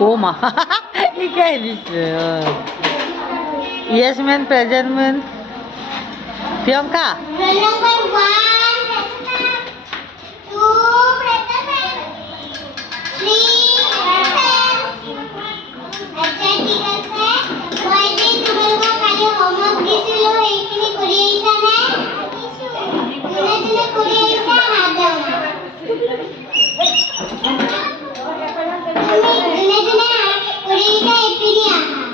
Oh ma, শিকাই দিছে yes man present man Priyanka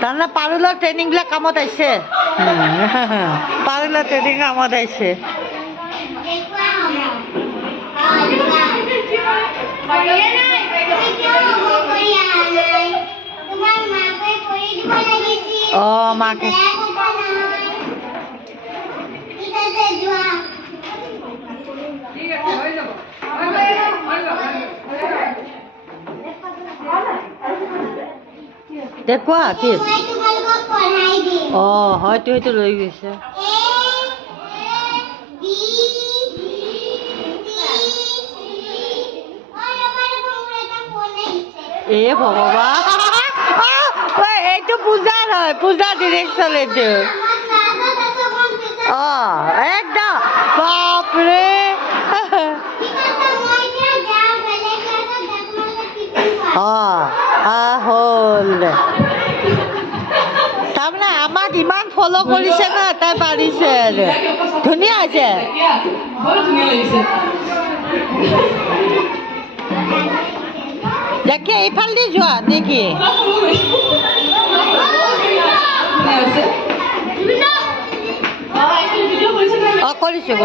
তাৰমানে পাৰুলৰ ট্ৰেইনিংবিলাক কামত আহিছে পাৰুলৰ ট্ৰেইনিং কামত আহিছে অঁ মাকে দেখুৱা কি অঁ হয়তো সেইটো লৈ গৈছে এ ভগৱান এইটো পূজাৰ হয় পূজা ডিৰেকশ্যন এইটো অঁ একদম বাপৰে অঁ হ'ল তাৰমানে আমাক ইমান ফ'ল' কৰিছে ন তাই পাৰিছে ধুনীয়া হৈছে দেখি এইফালেদি যোৱা নেকি অঁ কৰিছোঁ